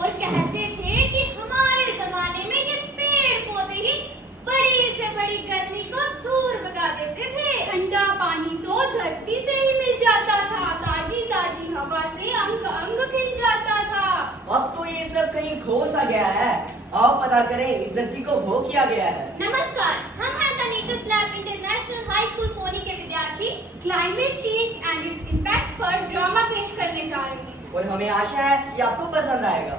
और कहते थे कि हमारे जमाने में ये पेड़ पौधे ही बड़ी से बड़ी गर्मी को दूर भगा देते थे। ठंडा पानी तो धरती से ही मिल जाता था, ताजी ताजी हवा से अंग अंग खिल जाता था। अब तो ये सब कहीं खो सा गया है। आओ पता करें इस धरती को हो क्या गया है। नमस्कार, हम हैं the nature's lab international high school पोनी के विद्यार्थी। Climate change and its impacts पर ड्रामा पेश करने जा रहे हैं और हमें आशा है कि आपको पसंद आएगा।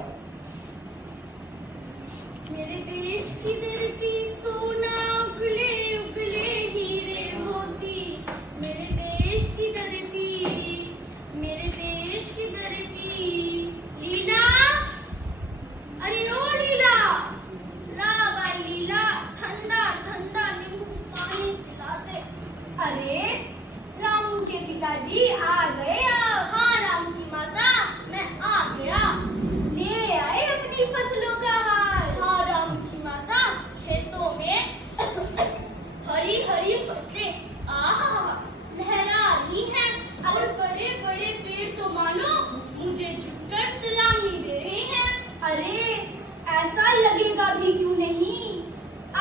मेरे देश की धरती सोना उगले उगले हीरे मोती, मेरे देश की धरती, मेरे देश की धरती। लीला, अरे ओ लीला, ला भाई लीला, ठंडा ठंडा नींबू पानी पिला दे। अरे रामू के पिताजी आ गए। हाँ रामू की माता, मैं आ गया, ले आए अपनी फसलों का हाल। हाँ रामू की माता, खेतों में हरी हरी फसलें आहा लहरा रही हैं और बड़े बड़े पेड़ तो मानो मुझे झुककर सलामी दे रहे हैं। अरे ऐसा लगेगा भी क्यों नहीं,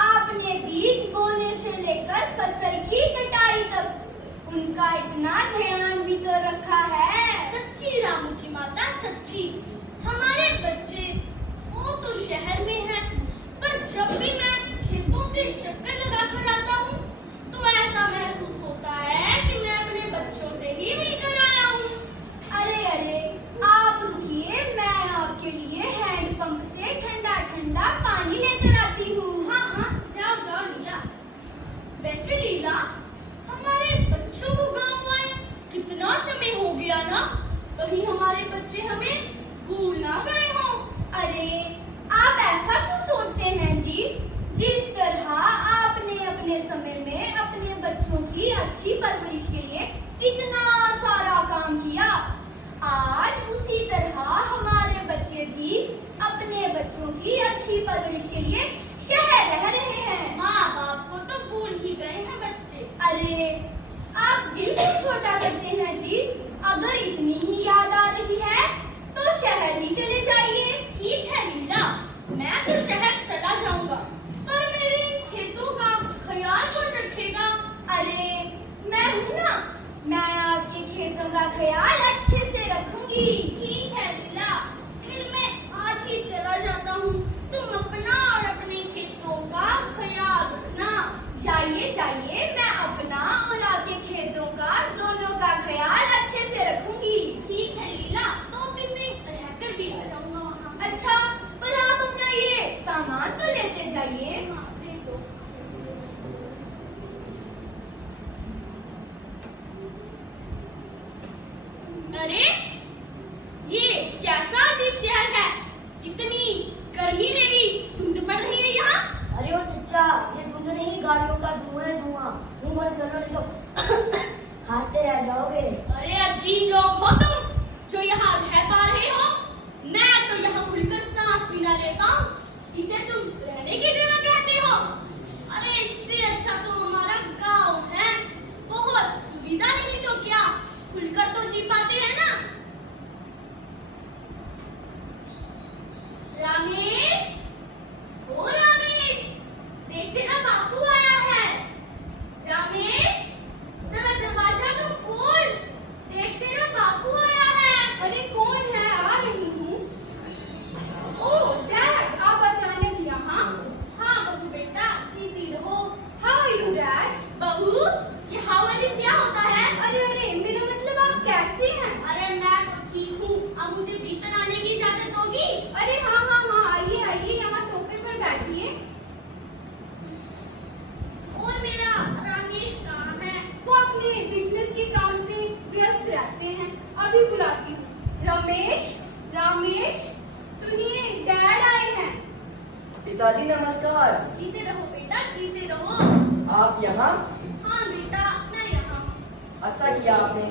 आपने बीज बोने से लेकर फसल की कटाई तक उनका इतना ध्यान भी तो रखा है। सच्ची रामू की माता, सच्ची। हमारे बच्चे वो तो शहर में हैं, पर जब भी मैं खेतों से चक्कर लगाकर आता हूँ तो ऐसा महसूस होता है कि मैं अपने बच्चों से ही मिलकर आया हूँ। अरे अरे आप रुकिए, मैं आपके लिए हैंडपंप से ठंडा ठंडा पानी लेकर आती हूँ। हाँ हाँ, जाओ जाओ लीला। वैसे लीला, हमारे बच्चों को गाँव आए कितना समय हो गया ना, कहीं हमारे बच्चे हमें भूल ना गए हों। अरे आप ऐसा क्यों सोचते हैं जी? जिस तरह आपने अपने समय में अपने बच्चों की अच्छी परवरिश के लिए इतना सारा काम किया, आज उसी तरह हमारे बच्चे भी अपने बच्चों की अच्छी परवरिश के लिए शहर रह रहे हैं। माँ बाप को तो भूल ही गए हैं बच्चे। अरे आप दिल क्यों छोटा करते हैं जी? अगर इतनी ही याद आ रही है तो शहर ही चले जाइए। ठीक है लीला, मैं तो शहर चला जाऊंगा, पर मेरे खेतों का ख्याल कौन रखेगा? अरे मैं हूँ ना, मैं आपके खेतों का ख्याल अच्छे से रखूंगी। ठीक है लीला, फिर मैं आज ही चला जाता हूँ। तुम अपना और अपने खेतों का ख्याल रखना। जाइए जाइए, मैं अपना और आपके खेतों का दोनों का ख्याल अच्छे से रखूंगी। ठीक है लीला, 2-3 दिन रहकर भी आ जाऊंगा वहाँ। अच्छा, पर आप अपना ये सामान तो लेते जाइए। हाँ, दे दो। अरे ये कैसा अजीब शहर है, इतनी गर्मी में भी धुंध पड़ रही है यहाँ। अरे ओ चचा, ये धुंध नहीं, गाड़ियों का धुआं है, धुआं। मुंह बंद कर लो नहीं तो खांसते रह जाओगे। अरे अजीब लोग हो तुम जो यहाँ रह पा रहे हो। मैं तो यहाँ खुलकर सांस भी ना लेता हूँ, इसे तुम रहने की जगह कहते हो? अरे इससे अच्छा तो हमारा गाँव है, बहुत सुविधा नहीं तो क्या, खुलकर तो जी पाते हैं ना। रमेश, ओ रमेश, देख तेरा बापू आया है। रमेश, जरा दरवाजा तो खोल, देख तेरा बापू आया है। अरे कौन है? आ रही हूँ। ओह डैड, आप अचानक यहाँ? हाँ बहू बेटा, जीती रहो। How are you dad? बहू, ये हाउ आर यू क्या होता है? अरे अरे, मेरा मतलब आप कैसे हैं? अरे मैं तो ठीक हूँ, अब मुझे भीतर आने की इजाजत होगी? अरे हाँ हाँ हाँ, आइए आइए, यहाँ सोफे पर बैठिए। और मेरा रमेश कहाँ है? वो अपने बिजनेस के काम से व्यस्त रहते हैं, अभी बुलाती हूँ। रमेश, रमेश, सुनिए डैड आए हैं। पिताजी नमस्कार। जीते रहो बेटा, जीते रहो। आप यहाँ? हाँ बेटा, मैं यहाँ हूँ। अच्छा किया आपने,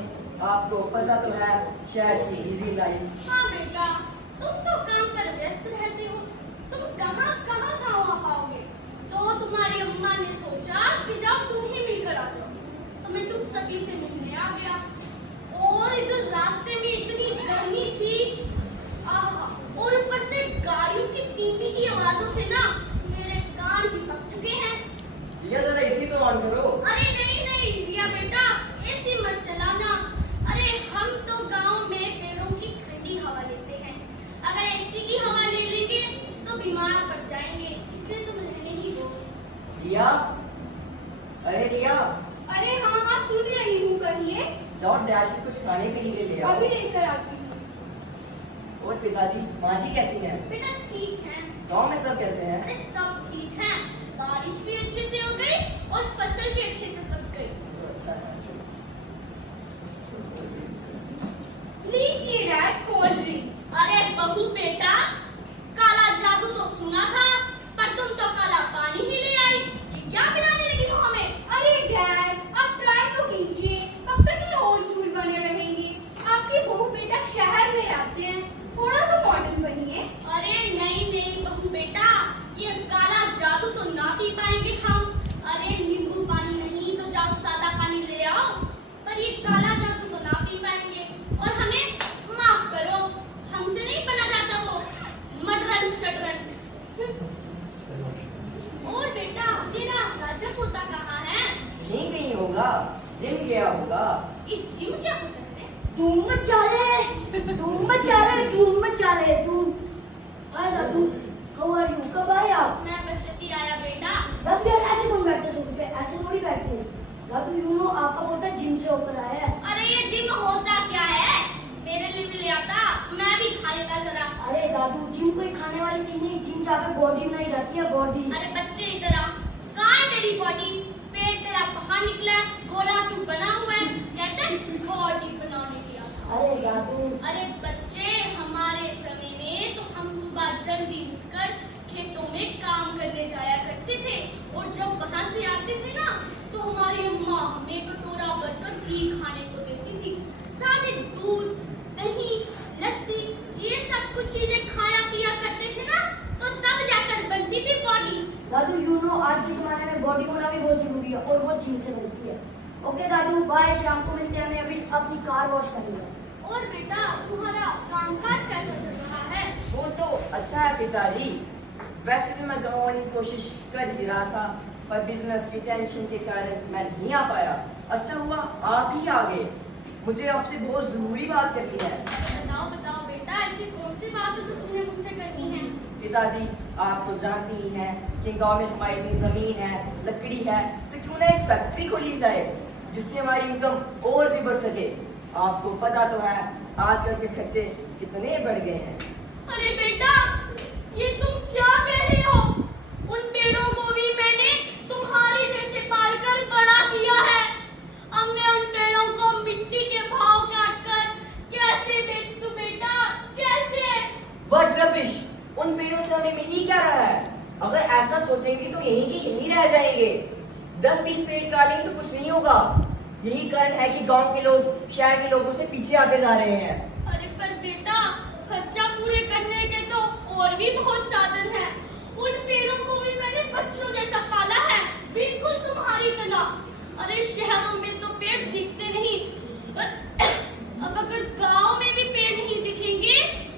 आपको पता तो है शहर की बिजी लाइफ। हाँ बेटा, तुम तो काम पर व्यस्त रहते हो, तुम कहाँ कहाँ गाँव आ पाओगे? तो तुम्हारी अम्मा ने सोचा कि जब तुम ही मिलकर आ जाओ, तो मैं तुम सभी से मिलने आ गया। और इधर रास्ते में इतनी गर्मी थी, आहा, और ऊपर से खाने के लिए ले आओ। अभी लेकर आती हूँ। और पिताजी, माँ जी कैसी हैं? बेटा ठीक है। गाँव में सब कैसे हैं? अरे सब ठीक है। बारिश भी अच्छे से हो गई और फसल भी अच्छे से पक गई। अच्छा है। लीजिए डैड कोल्ड ड्रिंक। अरे बहू बेटा, काला जादू तो सुना था, पर तुम तो काला पानी ही ले आई। ये क्या खिलाने लगी हो हमें? अरे डैड आप ट्राई तो कीजिए, कब तक ये ओल्ड स्कूल बने रहेंगे। आपके बहू बेटा शहर में रहते हैं, थोड़ा तो मॉडर्न बनिए। अरे नहीं नहीं बहू बेटा, ये काला जादू तो ना पी पाएंगे हम। अरे नींबू पानी नहीं तो जाओ सादा पानी ले आओ, पर ये काला जादू तो ना पी पाएंगे। और हमें माफ करो, हमसे नहीं बना जाता वो मडरन शटरन। और बेटा ये ना राजा पोता कहाँ है? ठीक नहीं होगा, जिम गया होगा। ये जिम क्या होता है? धूम मचा ले, धूम मचा ले, धूम मचा ले, धूम। हाय दादू, हाउ आर यू? कब आए आप? मैं बस से भी आया बेटा। दादू यार ऐसे कौन बैठते सोफे पे? ऐसे थोड़ी बैठते हैं। दादू यू नो आपका पोता जिम से होकर आया है। अरे ये जिम होता क्या है? मेरे लिए भी ले आता, मैं भी खा लेता जरा। अरे दादू जिम कोई खाने वाली चीज नहीं, जिम जहाँ पे बॉडी बनाई जाती है, बॉडी। अरे बच्चे इधर आ, कहाँ है तेरी बॉडी? पेट तेरा बाहर निकला है, गोला तू बना हुआ है, कहते हैं बॉडी बनाने गया था। अरे दादू अरे बच्चे, हमारे समय में तो हम सुबह जल्दी उठकर खेतों में काम करने जाया करते थे, और जब वहां से आते थे ना तो हमारी अम्मा हमें कटोरा भरकर घी खाने को देती थी, साथ ही दूध, दही, लस्सी, ये सब कुछ चीजें खाया पिया करते थे ना, तो तब जाकर बनती थी बॉडी। दादू यू नो आज के जमाने में बॉडी होना भी बहुत जरूरी है, और वो जिम से बनती है। ओके दादू बाय, शाम को मिलते हैं। मैं अभी अपनी कार वॉश करूंगा। और बेटा तुम्हारा कामकाज कैसा चल रहा है? वो तो अच्छा है पिताजी। वैसे भी मैं गाँव आने की कोशिश कर ही रहा था, पर बिजनेस की टेंशन के कारण मैं नहीं आ पाया। अच्छा हुआ आप ही आ गए, मुझे आपसे बहुत जरूरी बात करनी है। बताओ बताओ बेटा, ऐसी कौन सी बात है जो तुमने मुझसे करनी है? पिताजी आप तो जानती ही हैं कि गांव में हमारी इतनी जमीन है, लकड़ी है, तो क्यों ना एक फैक्ट्री खोली जाए जिससे हमारी इनकम और भी बढ़ सके। आपको पता तो है आजकल के खर्चे कितने बढ़ गए हैं। अरे बेटा, ये तुम क्या कह रहे हो? उन पेड़ों को भी मैंने तुम्हारे जैसे पालकर बड़ा किया है। अब मैं उन पेड़ों को मिट्टी के भाव काटकर कैसे बेच दूं बेटा, कैसे? व्हाट रबिश, उन पेड़ों से हमें मिल ही क्या रहा है? अगर ऐसा सोचेंगे तो यहीं के यहीं रह जाएंगे। 10-20 पेड़ काटेंगे तो कुछ नहीं होगा। यही कारण है कि गांव के लोग शहर के लोगों से पीछे आते जा रहे हैं। अरे पर बेटा, खर्चा पूरे करने के तो और भी बहुत साधन हैं। उन पेड़ों को भी मैंने बच्चों जैसा पाला है, बिल्कुल तुम्हारी तरह। अरे शहरों में तो पेड़ दिखते नहीं, पर अब अगर गांव में भी पेड़ नहीं दिखेंगे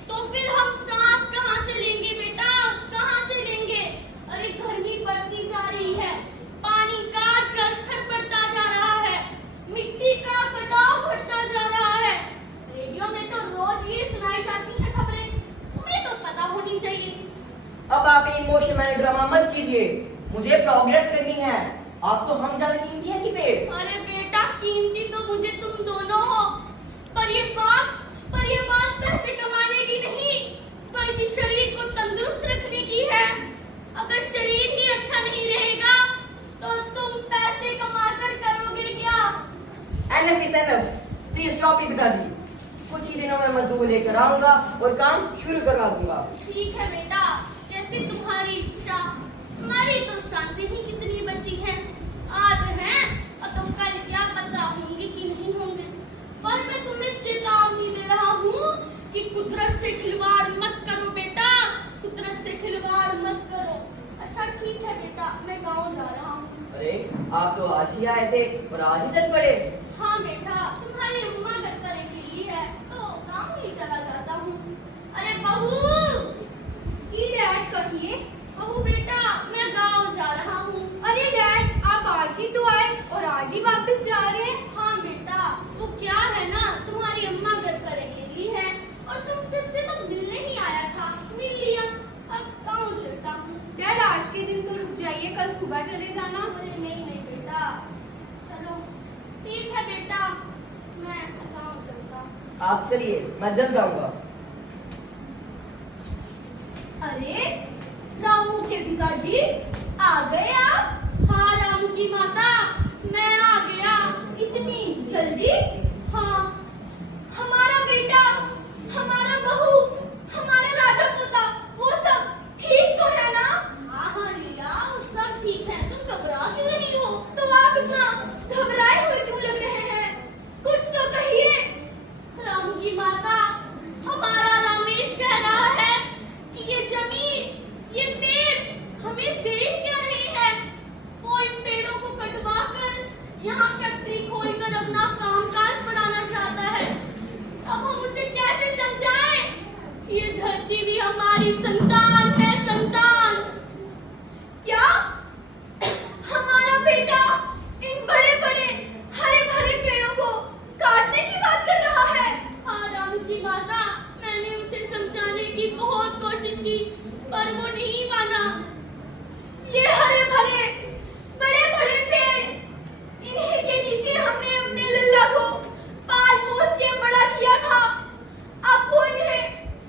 तो फिर हम सांस कहाँ से लेंगे बेटा, कहाँ से लेंगे? अरे गर्मी बढ़ती जा रही है, पानी का जल स्तर बढ़ता जा रहा है, मिट्टी का कटाव बढ़ता जा रहा है। रेडियो में तो रोज ये सुनाई जाती है खबरें, तुम्हें तो पता होनी चाहिए। अब आप इमोशनल ड्रामा मत कीजिए, मुझे प्रोग्रेस करनी है। आप तो हम ज्यादा कीमती है कि पेड़? अरे बेटा, कीमती तो मुझे तुम दोनों हो, पर ये बात पैसे कमाने की नहीं, बल्कि शरीर को तंदुरुस्त रखने की है। अगर शरीर ही अच्छा नहीं रहेगा तो तुम पैसे कमाकर करोगे क्या? Enough is enough, please stop पिताजी। कुछ ही दिनों में मजदूर लेकर आऊंगा और काम शुरू करवा दूंगा। ठीक है बेटा, जैसे तुम्हारी इच्छा। हमारी तो सांसें ही कितनी बची हैं। आज हैं और तो कल क्या पता होंगे कि नहीं होंगे। पर मैं तुम्हें चेतावनी दे रहा हूँ कि कुदरत से खिलवाड़ मत करो बेटा, कुदरत से खिलवाड़ मत करो। अच्छा ठीक है बेटा, मैं गाँव जा रहा हूँ। अरे आप तो आज ही आए थे और आज ही चल पड़े। हाँ बेटा, तुम्हारी अम्मा घर पर अकेली है तो गाँव ही चला जाता हूँ। अरे बहू। जी डैड कहिए। बहू बेटा, मैं गाँव जा रहा हूँ। अरे डैड आप आज ही तो आए और आज ही वापस जा रहे हैं। हाँ बेटा, वो क्या है ना, तुम्हारी अम्मा घर पर अकेली है और तुमसे तो मिलने ही आया था, मिल लिया। अब गाँव चलता हूँ। डैड आज के दिन तो रुक जाइए, कल सुबह चले जाना। अरे नहीं बेटा, चलो ठीक है बेटा, मैं गाँव चलता आप चलिए, मैं जल्द आऊंगा। अरे रामू के पिताजी आ गए आप? हाँ रामू की माता, मैं आ गया। इतनी जल्दी? हाँ, हमारा बेटा, हमारा बहू, हमारा राजा पोता, वो सब ठीक तो है ना? हाँ हाँ लीला, वो सब ठीक है। तुम घबरा क्यों रही हो? तो आप इतना घबराए हुए क्यों लग रहे हैं? कुछ तो कहिए। रामू की माता, हमारा रामेश कह रहा है कि ये जमीन, ये पेड़ हमें देख क्या रही है। वो इन पेड़ों को कटवा कर यहाँ फैक्ट्री खोलकर अपना कामकाज बढ़ाना चाहता है। अब हम उसे कैसे समझाएं कि ये धरती भी हमारी संतान है, संतान। क्या हमारा बेटा इन बड़े बड़े हरे भरे पेड़ों को काटने की बात कर रहा है? हाँ रामू की माता, मैंने उसे समझाने की बहुत कोशिश की, पर वो नहीं माना। ये हरे भरे बड़े बड़े पेड़, इन्हीं के नीचे हमने अपने लल्ला को पाल पोस के बड़ा किया था। अब वो इन्हें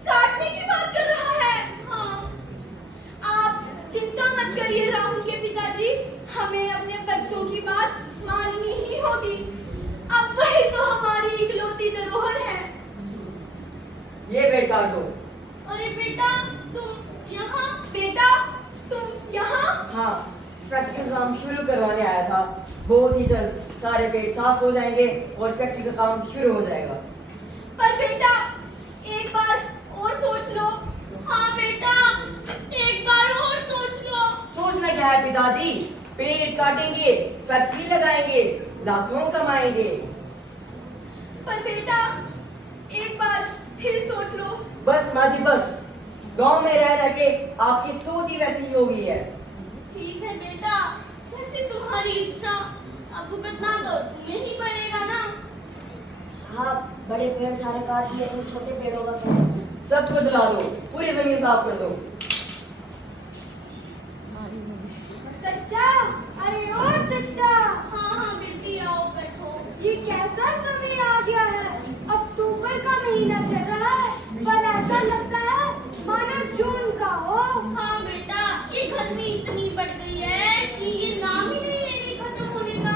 काटने की बात कर रहा है। हाँ, आप चिंता मत करिए रामू के पिताजी, हमें अपने बच्चों की बात माननी ही होगी। अब वही तो हमारी इकलौती धरोहर है। ये पेड़ काट दो। अरे बेटा, तुम यहाँ? बेटा तुम यहाँ? हाँ, फैक्ट्री का काम शुरू करवाने आया था। बहुत ही जल्द सारे पेड़ साफ हो जाएंगे और फैक्ट्री का काम शुरू हो जाएगा। पर बेटा एक बार और सोच लो। हाँ बेटा, एक बार और सोच लो। सोचना क्या है पिताजी, पेड़ काटेंगे, फैक्ट्री लगाएंगे, लाखों कमाएंगे। पर बेटा एक बार फिर सोच लो। बस माँ जी बस, गांव में रह रह के आपकी सोच ही वैसी ही हो गई है। ठीक है बेटा, जैसे तुम्हारी इच्छा। अब भुगतना तो तुम्हें ही पड़ेगा ना। हाँ, बड़े पेड़ सारे काट दिए, उन छोटे पेड़ों का क्या है? सबको जला दो, पूरी जमीन साफ कर दो। चच्चा, अरे ओ चच्चा, हाँ हाँ बेटी, आओ बैठो। ये कैसा समय आ गया है? अक्टूबर का महीना चल रहा है, पर ऐसा लगता है मानो जून का हो। हाँ बेटा, ये गर्मी इतनी बढ़ गई है कि ये नाम ही नहीं ले रही खत्म होने का।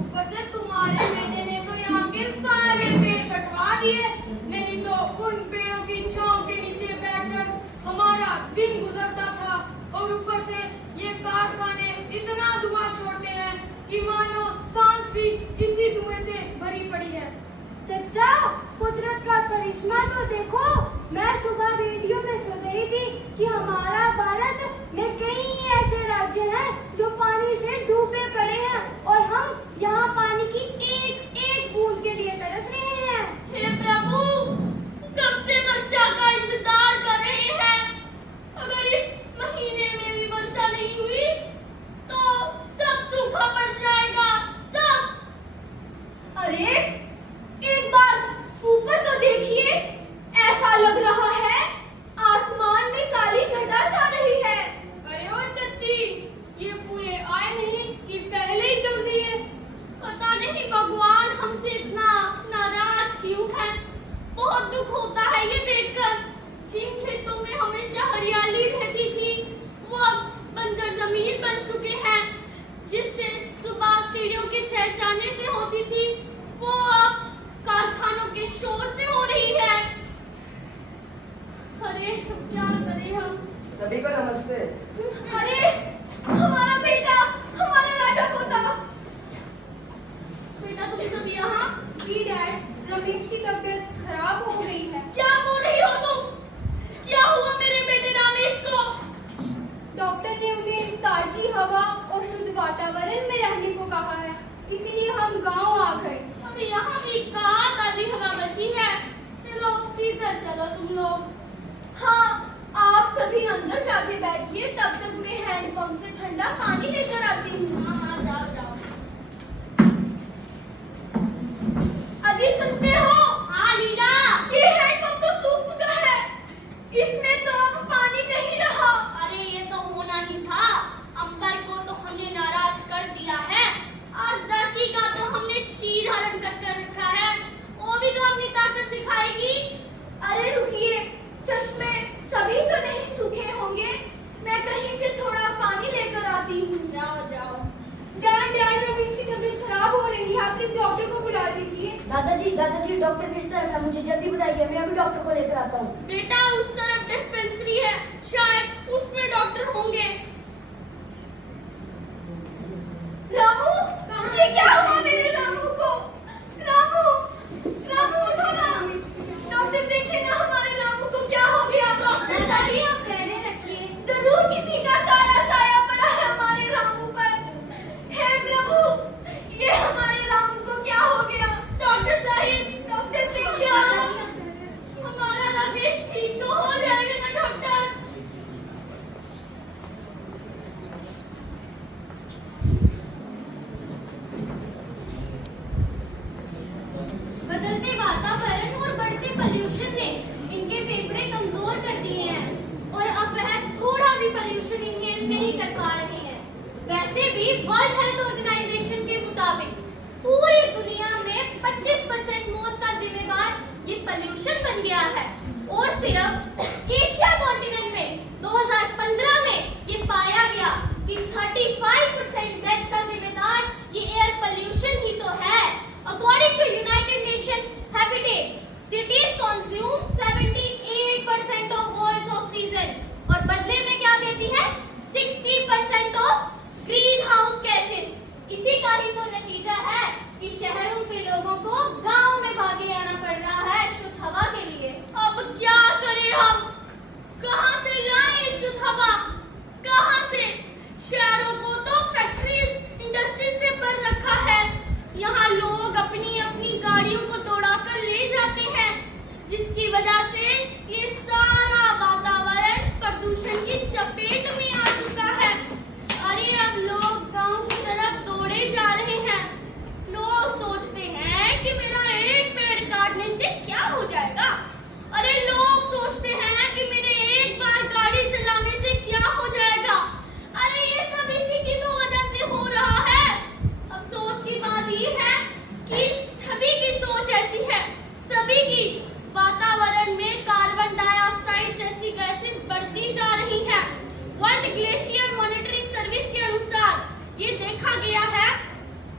ऊपर से तुम्हारे बेटे ने तो यहाँ के सारे पेड़ कटवा दिए, नहीं तो उन पेड़ों की छांव के नीचे बैठकर हमारा दिन गुजरता था। और ऊपर से ये कारखाने इतना धुआं छोड़ते हैं कि मानो सांस भी इसी धुएं से भरी पड़ी है। चच्चा, कुदरत का करिश्मा तो देखो। मैं सुबह रेडियो में सुन रही थी कि हमारा भारत में कई ऐसे राज्य हैं जो पानी से डूबे पड़े हैं और हम यहाँ पानी की एक एक बूंद के लिए तरस रहे हैं। हे प्रभु, कब से वर्षा का इंतजार कर रहे हैं। अगर इस महीने में भी वर्षा नहीं हुई तो सब सूखा पड़ जाएगा, सब। अरे एक बार ऊपर तो देखिए, ऐसा लग रहा है आसमान में काली घटा छा रही है। अरे ओ चच्ची, ये पूरे आए नहीं कि पहले ही चल दिए। पता नहीं भगवान हमसे इतना नाराज क्यों है। बहुत दुख होता है ये देखकर। जिन खेतों में हमेशा हरियाली रहती थी वो अब बंजर जमीन बन चुके हैं। जिससे सुबह चिड़ियों के चहचहाने से होती थी वो अब कारखानों के शोर से हो रही है। अरे अब क्या करें हम। सभी को नमस्ते। अरे हमारा बेटा, हमारा राजा पोता। बेटा तुम सब यहाँ? जी डैड, रमेश की तबीयत खराब हो गई है। क्या बोल रही हो तुम? क्या हुआ मेरे बेटे रामेश को? डॉक्टर ने उन्हें ताजी हवा और शुद्ध वातावरण में रहने को कहा है, इसीलिए हम गांव आ गए। अब यहाँ भी कहाँ ताजी हवा बची है। चलो भीतर चलो तुम लोग। हाँ, आप सभी अंदर जाके बैठिए, तब तक मैं हैंडपंप से ठंडा पानी लेकर आती हूँ। हाँ हाँ जाओ जाओ। अजी सुनते हो? हाँ लीला। ये हैंडपंप तो सूख चुका है, इसमें तो अब पानी नहीं रहा। अरे ये तो होना ही था। अंबर को तो हमने नाराज कर दिया है और धरती का तो हमने चीर हरण कर रखा है। वो भी तो अपनी ताकत दिखाए प्लीज डॉक्टर को बुला दीजिए। दादाजी डॉक्टर किस तरफ है, मुझे जल्दी बताइए, मैं अभी डॉक्टर को लेकर आता हूँ। बेटा उस तरफ डिस्पेंसरी है, शायद उसमें डॉक्टर होंगे। रामू, ये क्या हुआ मेरे रामू को? रामू, रामू उठो ना। डॉक्टर देखे ना हमारे रामू को क्या हो गया। दादाजी आप कहने रखिए। जरूर किसी का काला साया पड़ा है हमारे रामू पर। हे प्रभु, ये हमारे रामू को क्या हो गया? डॉक्टर साहिब, डॉक्टर से क्या? हमारा रमेश ठीक तो हो जाएगा ना डॉक्टर? बदलते वातावरण और बढ़ते पोल्यूशन ने इनके फेफड़े कमजोर कर दिए हैं और अब वह थोड़ा भी पोल्यूशन इनहेल नहीं कर पा रहे हैं। वैसे भी वर्ल्ड हेल्थ ऑर्गेनाइजेशन के मुताबिक पूरी दुनिया में 25% मौत का जिम्मेदार ये पोल्यूशन बन गया है और सिर्फ एशिया कॉन्टिनेंट में 2015 में ये पाया गया कि 35% डेथ का जिम्मेदार ये एयर पोल्यूशन ही तो है। According to United Nations Habitat, cities consume 78% of world's oxygen और बदले में क्या देती है? 60% of greenhouse gases। इसी का ही तो नतीजा है कि शहरों के लोगों को गांव में भागे आना पड़ रहा है शुद्ध हवा के लिए। अब क्या करें हम? कहां से लाएं शुद्ध हवा? कहां से? शहरों को तो फैक्ट्रीज, इंडस्ट्रीज से भर रखा है। यहाँ लोग अपनी अपनी गाड़ियों को दौड़ाकर ले जाते हैं, जिसकी वजह से ये सारा वातावरण प्रदूषण की चपेट में आ चुका है। अरे अब लोग गांव की तरफ दौड़े जा रहे हैं। लोग सोचते हैं कि मेरा एक पेड़ काटने से क्या हो जाएगा। अरे लोग सोचते हैं कि मेरे एक बार गाड़ी चलाने से क्या हो जाएगा। अरे ये सब इसी की तो वजह से हो रहा है। अफसोस की बात ये है कि सभी की सोच ऐसी है, सभी की। वातावरण में कार्बन डाइऑक्साइड जैसी गैसेस बढ़ती जा रही हैं। वर्ल्ड ग्लेशियर मॉनिटरिंग सर्विस के अनुसार ये देखा गया है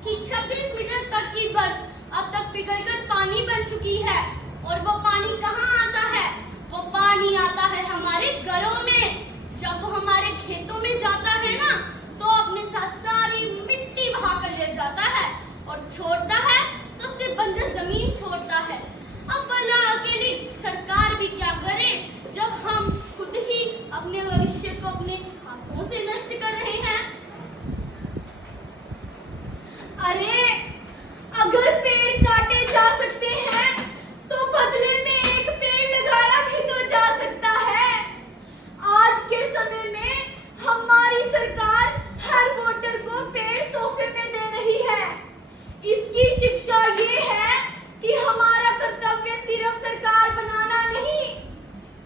कि 26 मीटर तक की बर्फ अब तक पिघलकर पानी बन चुकी है। और वो पानी कहाँ आता है? वो पानी आता है हमारे घरों में। जब वो हमारे खेतों में जाता है ना, तो अपने साथ सारी मिट्टी बहाकर ले जाता है और छोड़ता है तो सिर्फ बंजर जमीन छोड़ता है। अब भला अकेली सरकार भी क्या करे जब हम खुद ही अपने भविष्य को अपने हाथों से नष्ट कर रहे हैं। अरे अगर पेड़ काटे जा सकते हैं तो बदले में एक पेड़ लगाया भी तो जा सकता है। आज के समय में हमारी सरकार हर वोटर को पेड़ तोहफे में दे रही है। इसकी शिक्षा ये है कि हमारा कर्तव्य सिर्फ सरकार बनाना नहीं,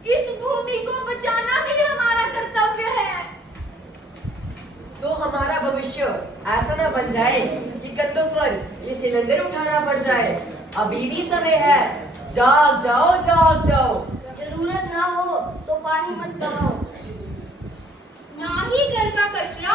इस भूमि को बचाना भी हमारा कर्तव्य है। तो हमारा भविष्य ऐसा न बन जाए कि कंधों पर ये सिलेंडर उठाना पड़ जाए। अभी भी समय है, जाग जाओ जाग जाओ। जरूरत ना हो तो पानी मत बहाओ। ना ही घर का कचरा